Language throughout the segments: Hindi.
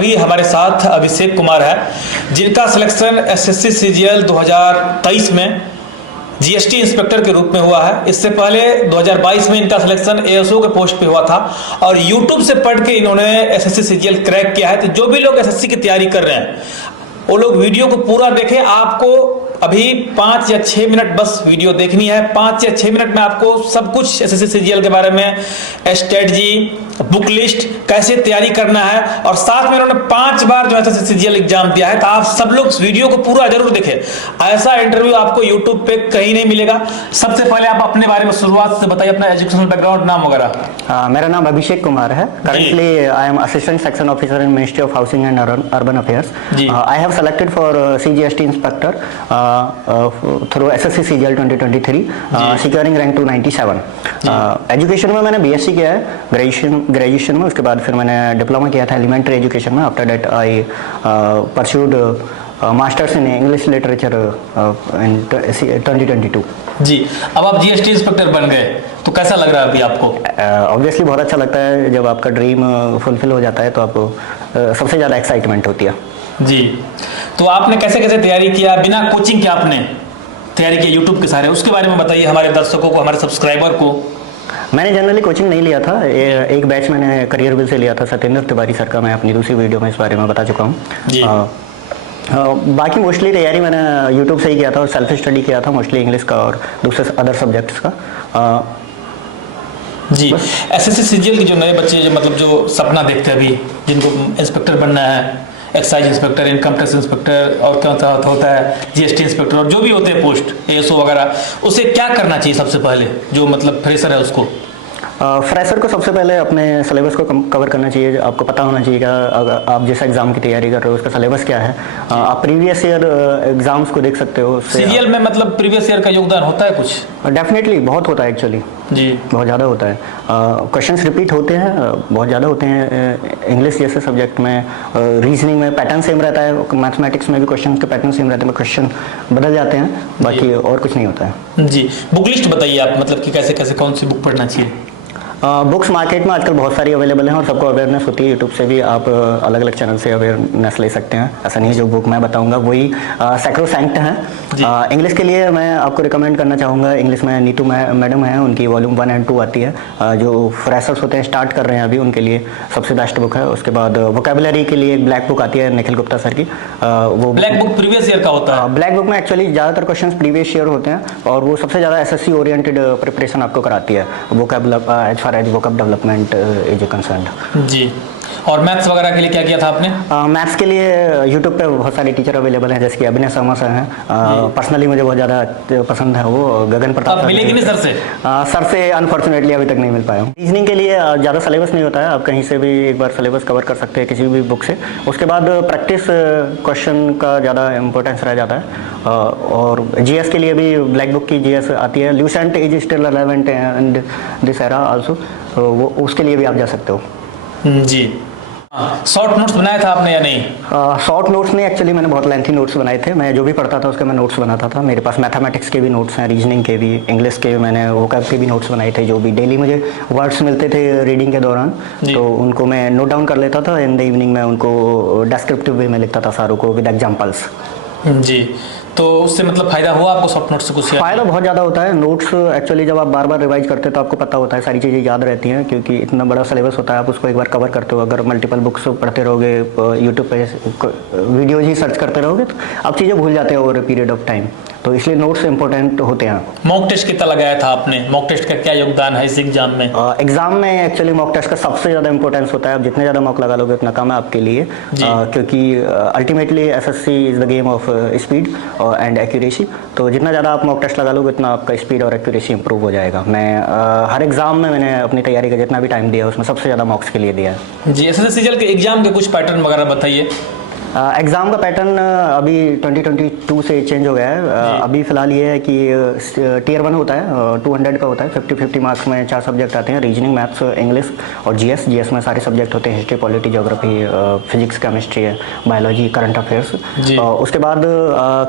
अभी हमारे साथ अभिषेक कुमार है, जिनका सिलेक्शन एसएससी सीजीएल 2023 में जीएसटी इंस्पेक्टर के रूप में हुआ है। इससे पहले 2022 में इनका सिलेक्शन एएसओ के पोस्ट पे हुआ था और यूट्यूब से पढ़ के इन्होंने एसएससी सीजीएल क्रैक किया है। तो जो भी लोग एसएससी की तैयारी कर रहे हैं वो लोग वीडियो को पूरा देखें। आपको अभी 5 या 6 मिनट बस वीडियो देखनी है। 5 या 6 मिनट में आपको सब कुछ एसएससी सीजीएल के बारे में, स्ट्रेटजी, बुक लिस्ट, कैसे तैयारी करना है और साथ में उन्होंने 5 बार जो एसएससी सीजीएल एग्जाम दिया है। तो आप सब लोग इस वीडियो को पूरा जरूर देखें। ऐसा इंटरव्यू आपको यूट्यूब पे कहीं नहीं मिलेगा। सबसे पहले आप अपने बारे में शुरुआत से बताइए, अपना एजुकेशनल बैकग्राउंड, नाम वगैरह। मेरा नाम अभिषेक कुमार है। Currently I am assistant section officer in ministry of housing and urban affairs. I have selected for CGST inspector through SSC CGL 2023, securing rank 297। Education में मैंने बीएससी किया है ग्रेजुएशन में। उसके बाद फिर मैंने डिप्लोमा किया था एलिमेंट्री एजुकेशन में। After that I pursued masters in English literature in 2022। जी, अब आप जीएसटी इंस्पेक्टर बन गए तो कैसा लग रहा है अभी आपको? ऑब्वियसली बहुत अच्छा लगता है। जब आपका ड्रीम फुलफिल हो जाता है तो आपको सबसे ज़्यादा एक्साइटमेंट होती है। जी, तो आपने कैसे कैसे तैयारी किया, बिना कोचिंग के आपने तैयारी की यूट्यूब के सारे, उसके बारे में बताइए हमारे दर्शकों को, हमारे सब्सक्राइबर को। मैंने जनरली कोचिंग नहीं लिया था। एक बैच मैंने करियर बिल से लिया था, सत्येंद्र तिवारी सर का। मैं अपनी दूसरी वीडियो में इस बारे में बता चुका हूँ। बाकी मोस्टली तैयारी मैंने यूट्यूब से ही किया था और सेल्फ स्टडी किया था, मोस्टली इंग्लिश का और दूसरे अदर सब्जेक्ट्स का। जी, एसएससी सीजीएल के जो नए बच्चे जो मतलब जो सपना देखते हैं अभी, जिनको इंस्पेक्टर बनना है, excise inspector, income tax inspector और क्या होता है जीएसटी इंस्पेक्टर और जो भी होते हैं पोस्ट एएसओ वगैरह, उसे क्या करना चाहिए सबसे पहले, जो मतलब फ्रेशर है उसको? फ्रेशर को सबसे पहले अपने सिलेबस को कवर करना चाहिए। आपको पता होना चाहिए कि अगर आप जिस एग्जाम की तैयारी कर रहे हो उसका सिलेबस क्या है। आप प्रीवियस ईयर एग्जाम्स को देख सकते हो। सीजीएल में मतलब प्रीवियस ईयर का योगदान होता है कुछ? डेफिनेटली बहुत होता है एक्चुअली। जी, बहुत ज़्यादा होता है। क्वेश्चंस रिपीट होते हैं, बहुत ज़्यादा होते हैं। इंग्लिश जैसे सब्जेक्ट में, रीजनिंग में पैटर्न सेम रहता है, मैथमेटिक्स में भी क्वेश्चन के पैटर्न सेम रहते हैं, क्वेश्चन बदल जाते हैं, बाकी और कुछ नहीं होता है। जी, बुक लिस्ट बताइए आप, मतलब कि कैसे कैसे कौन सी बुक पढ़ना चाहिए? बुक्स मार्केट में आजकल बहुत सारी अवेलेबल हैं और सबको अवेयरनेस होती है। यूट्यूब से भी आप अलग अलग चैनल से अवेयरनेस ले सकते हैं। ऐसा नहीं है जो बुक मैं बताऊंगा वही सैक्रोसैंक्ट हैं। इंग्लिश के लिए मैं आपको रिकमेंड करना चाहूँगा, इंग्लिश में नीतू मैडम हैं, उनकी वॉल्यूम 1 और 2 आती है। जो फ्रेशर्स होते हैं, स्टार्ट कर रहे हैं अभी, उनके लिए सबसे बेस्ट बुक है। उसके बाद वोकेबुलरी के लिए एक ब्लैक बुक आती है निखिल गुप्ता सर की। वो ब्लैक बुक प्रीवियस ईयर का होता है? ब्लैक बुक में एक्चुअली ज़्यादातर क्वेश्चन प्रीवियस ईयर होते हैं और वो सबसे ज़्यादा एसएससी ओरिएंटेड प्रिपरेशन आपको कराती है, as far as vocab development is concerned. जी, और मैथ्स वगैरह के लिए क्या किया था आपने? मैथ्स के लिए यूट्यूब पे बहुत सारे टीचर अवेलेबल हैं, जैसे कि अभिनय शर्मा सर हैं। पर्सनली मुझे बहुत ज़्यादा पसंद है वो। गगन प्रताप मिले कि नहीं सर से? सर से अनफॉर्चुनेटली अभी तक नहीं मिल पाया हूँ। रीजनिंग के लिए ज़्यादा सिलेबस नहीं होता है, आप कहीं से भी एक बार सिलेबस कवर कर सकते हैं किसी भी बुक से। उसके बाद प्रैक्टिस क्वेश्चन का ज़्यादा इंपॉर्टेंस रह जाता है। और जीएस के लिए भी ब्लैक बुक की जीएस आती है, Lucent is still relevant and this era also, तो वो उसके लिए भी आप जा सकते हो। जी, शॉर्ट नोट्स बनाया था आपने या नहीं? शॉर्ट नोट्स नहीं, एक्चुअली मैंने बहुत लेंथी नोट्स बनाए थे। मैं जो भी पढ़ता था उसके मैं नोट्स बनाता था। मेरे पास मैथमेटिक्स के भी नोट्स हैं, रीजनिंग के भी, इंग्लिश के भी, मैंने वोकैब के भी नोट्स बनाए थे। जो भी डेली मुझे वर्ड्स मिलते थे रीडिंग के दौरान, तो उनको मैं नोट डाउन कर लेता था। इन द इवनिंग में उनको डिस्क्रिप्टिव वे में लिखता था सारों को विद एग्जाम्पल्स। जी, तो उससे मतलब फायदा हुआ आपको शॉर्ट नोट से? कुछ फायदा बहुत ज़्यादा होता है। नोट्स एक्चुअली जब आप बार बार रिवाइज करते हैं तो आपको पता होता है, सारी चीज़ें याद रहती हैं, क्योंकि इतना बड़ा सिलेबस होता है। आप उसको एक बार कवर करते हो। अगर मल्टीपल बुक्स पढ़ते रहोगे, यूट्यूब पे वीडियोज ही सर्च करते रहोगे, तो आप चीज़ें भूल जाते हो over a period of time. तो इसलिए नोट्स इंपॉर्टेंट होते हैं। मॉक टेस्ट कितना लगाया था आपने? मॉक टेस्ट का क्या योगदान है इस एग्जाम में? एग्जाम में एक्चुअली मॉक टेस्ट का सबसे ज़्यादा इंपॉर्टेंस होता है। आप जितने ज़्यादा मॉक लगा लोगे उतना कम है आपके लिए, क्योंकि ultimately SSC is the game of speed and accuracy. तो जितना ज़्यादा आप मॉक टेस्ट लगा लोगे उतना आपका स्पीड और एक्यूरेसी इंप्रूव हो जाएगा। मैं हर एग्जाम में मैंने अपनी तैयारी का जितना भी टाइम दिया उसमें सबसे ज़्यादा मॉक्स के लिए दिया है। जी, एसएससी सीजीएल के एग्जाम के कुछ पैटर्न वगैरह बताइए। एग्ज़ाम का पैटर्न अभी 2022 से चेंज हो गया है। अभी फ़िलहाल ये है कि टियर 1 होता है, 200 का होता है, 50-50 मार्क्स में 4 सब्जेक्ट आते हैं, रीजनिंग, मैथ्स, इंग्लिश और जीएस में सारे सब्जेक्ट होते हैं, history, polity, geography, physics, chemistry, biology, current affairs. उसके बाद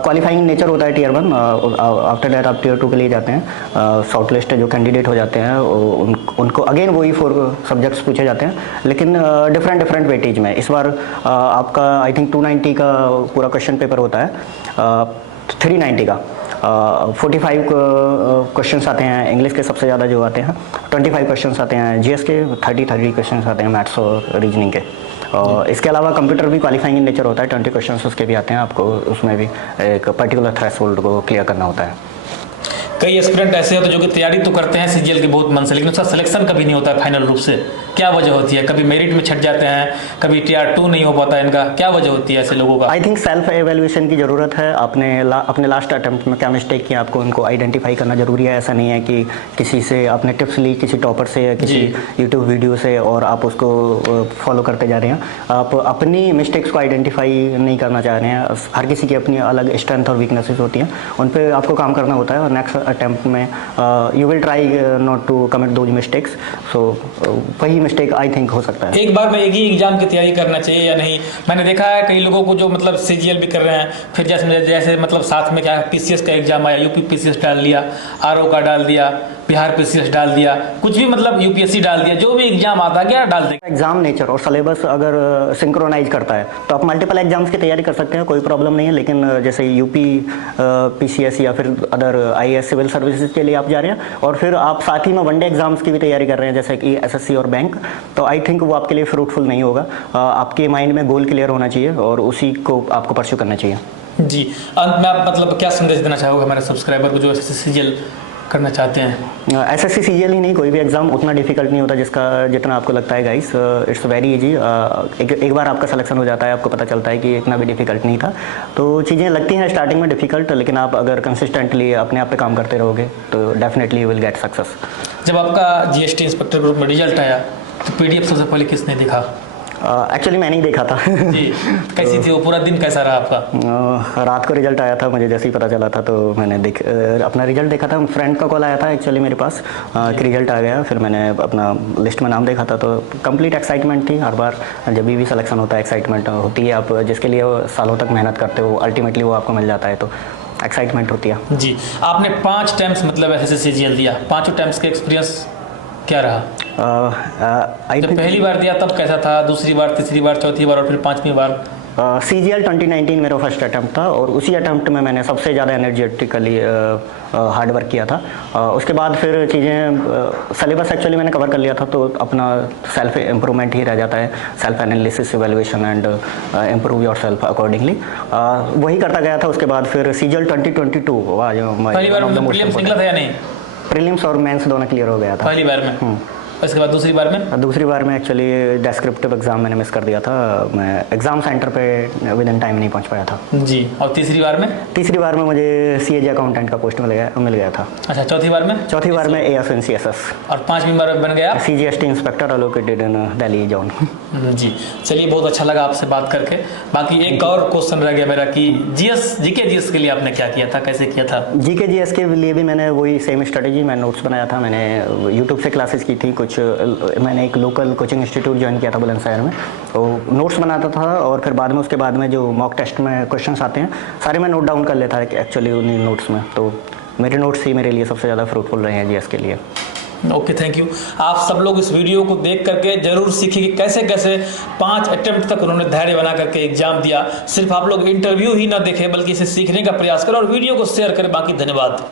क्वालिफाइंग नेचर होता है टियर 1। आफ्टर दैट आप टियर 2 के लिए जाते हैं। शॉर्ट लिस्ट जो कैंडिडेट हो जाते हैं उनको अगेन वही 4 सब्जेक्ट्स पूछे जाते हैं, लेकिन डिफरेंट वेटेज में। इस बार आपका आई थिंक 290 का पूरा क्वेश्चन पेपर होता है, 390 का 45 क्वेश्चंस आते हैं इंग्लिश के, सबसे ज़्यादा जो आते हैं 25 क्वेश्चंस आते हैं जीएस के, 30 क्वेश्चंस आते हैं मैथ्स और रीजनिंग के। और इसके अलावा कंप्यूटर भी क्वालिफाइंग इन नेचर होता है, 20 क्वेश्चंस उसके भी आते हैं, आपको उसमें भी एक पर्टिकुलर थ्रेशोल्ड को क्लियर करना होता है। कई एस्पिरेंट ऐसे होते हैं जो कि तैयारी तो करते हैं सीजीएल के बहुत मन से, लेकिन उसका सिलेक्शन कभी नहीं होता है फाइनल रूप से। क्या वजह होती है? कभी मेरिट में छट जाते हैं, कभी टियर 2 नहीं हो पाता है, इनका क्या वजह होती है ऐसे लोगों का? आई थिंक सेल्फ एवेल्यूएशन की ज़रूरत है। अपने लास्ट अटेम्प्ट में क्या मिस्टेक किया, आपको उनको आइडेंटिफाई करना जरूरी है। ऐसा नहीं है कि किसी से आपने टिप्स ली, किसी टॉपर से या किसी यूट्यूब वीडियो से, और आप उसको फॉलो करते जा रहे हैं। आप अपनी मिस्टेक्स को आइडेंटिफाई नहीं करना चाह रहे हैं। हर किसी की अपनी अलग स्ट्रेंथ और वीकनेसेस होती हैं, उन पर आपको काम करना होता है, और नेक्स्ट अटेम्प्ट में you will try not to commit those mistakes. So वही मिस्टेक आई थिंक हो सकता है। एक बार में एक ही एग्जाम की तैयारी करना चाहिए या नहीं? मैंने देखा है कई लोगों को जो मतलब सीजीएल भी कर रहे हैं, फिर जैसे मतलब साथ में क्या पीसीएस का एग्जाम आया, यूपी पीसीएस डाल लिया, आरओ का डाल दिया, बिहार पीसीएस डाल दिया, कुछ भी मतलब यूपीएससी डाल दिया, जो भी एग्जाम आता गया डाल देगा। एग्जाम नेचर और सिलेबस अगर सिंक्रोनाइज करता है तो आप मल्टीपल एग्जाम्स की तैयारी कर सकते हैं, कोई प्रॉब्लम नहीं है। लेकिन जैसे यूपी पीसीएस या फिर अदर आईएएस सिविल सर्विसेज के लिए आप जा रहे हैं, और फिर आप साथ ही में वनडे एग्जाम्स की भी तैयारी कर रहे हैं जैसे कि एसएससी और बैंक, तो आई थिंक वो आपके लिए फ्रूटफुल नहीं होगा। आपके माइंड में गोल क्लियर होना चाहिए और उसी को आपको परस्यू करना चाहिए। जी, अंत में आप मतलब क्या संदेश देना चाहोगे हमारे सब्सक्राइबर को जो एसएससी सीजीएल करना चाहते हैं? एसएससी सीजीएल ही नहीं, कोई भी एग्जाम उतना डिफिकल्ट नहीं होता जितना आपको लगता है गाइस। It's very easy. एक बार आपका सिलेक्शन हो जाता है, आपको पता चलता है कि इतना भी डिफिकल्ट नहीं था। तो चीज़ें लगती हैं स्टार्टिंग में डिफिकल्ट, लेकिन आप अगर कंसिस्टेंटली अपने आप पे काम करते रहोगे तो definitely you will get success. जब आपका जीएसटी इंस्पेक्टर ग्रुप में रिजल्ट आया तो पीडीएफ सबसे पहले किसने देखा? एक्चुअली मैंने ही देखा था। जी, कैसी थी वो? पूरा दिन कैसा रहा आपका? रात को रिजल्ट आया था, मुझे जैसे ही पता चला था तो मैंने अपना रिजल्ट देखा था। फ्रेंड का कॉल आया था एक्चुअली मेरे पास कि रिजल्ट आ गया, फिर मैंने अपना लिस्ट में नाम देखा था, तो कंप्लीट एक्साइटमेंट थी। हर बार जब भी सिलेक्शन होता है एक्साइटमेंट होती है, आप जिसके लिए सालों तक मेहनत करते हो अल्टीमेटली वो आपको मिल जाता है, तो एक्साइटमेंट होती है। जी, आपने 5 टाइम्स मतलब एसएससी सीजीएल दिया, 5 टाइम्स का एक्सपीरियंस क्या रहा? जब पहली बार दिया तब कैसा था, दूसरी बार, तीसरी बार, चौथी बार और फिर 5वीं बार? सीजीएल 2019 मेरा फर्स्ट अटैम्प्ट था, और उसी अटैम्प्ट में मैंने सबसे ज़्यादा एनर्जेटिकली हार्ड वर्क किया था। उसके बाद फिर चीज़ें सिलेबस एक्चुअली मैंने कवर कर लिया था, तो अपना सेल्फ इम्प्रूवमेंट ही रह जाता है, self analysis, evaluation and improve your self accordingly. वही करता गया था। उसके बाद फिर सीजीएल 2022 पहली बार प्रीलिम्स निकला था या नहीं? प्रीलिम्स और मेंस दोनों क्लियर हो गया था पहली बार में। उसके बाद दूसरी बार में? दूसरी बार में एक्चुअली डिस्क्रिप्टिव एग्जाम मैंने मिस कर दिया था, मैं एग्जाम सेंटर पे विद इन टाइम नहीं पहुंच पाया था। जी, और तीसरी बार में? तीसरी बार में मुझे सीएजी अकाउंटेंट का पोस्ट मिल गया था। अच्छा, चौथी बार में? चौथी बार में एएस एंड सीएसएस। और 5वीं बार में बन गया सीजीएसटी इंस्पेक्टर अलोकेटेड इन दिल्ली जोन। जी, चलिए, बहुत अच्छा लगा आपसे बात करके। बाकी एक और क्वेश्चन रह गया मेरा कि जीके जीएस के लिए आपने क्या किया था, कैसे किया था? जीके जीएस के लिए भी मैंने वही सेम स्ट्रेटेजी, मैं नोट्स बनाया था, मैंने यूट्यूब से क्लासेस की थी, कुछ मैंने एक लोकल कोचिंग इंस्टीट्यूट ज्वाइन किया था बुलंदशहर में, तो नोट्स बनाता था, और फिर बाद में उसके बाद में जो मॉक टेस्ट में क्वेश्चंस आते हैं सारे मैं नोट डाउन कर लेता है एक्चुअली उन्हीं नोट्स में। तो मेरे नोट्स ही मेरे लिए सबसे ज़्यादा फ्रूटफुल रहे हैं जीएस के लिए। Okay, thank you. आप सब लोग इस वीडियो को देख करके जरूर सीखिए कि कैसे कैसे 5 अटेम्प्ट तक उन्होंने धैर्य बना करके एग्जाम दिया। सिर्फ आप लोग इंटरव्यू ही ना देखें बल्कि इसे सीखने का प्रयास करें और वीडियो को शेयर करें। बाकी धन्यवाद।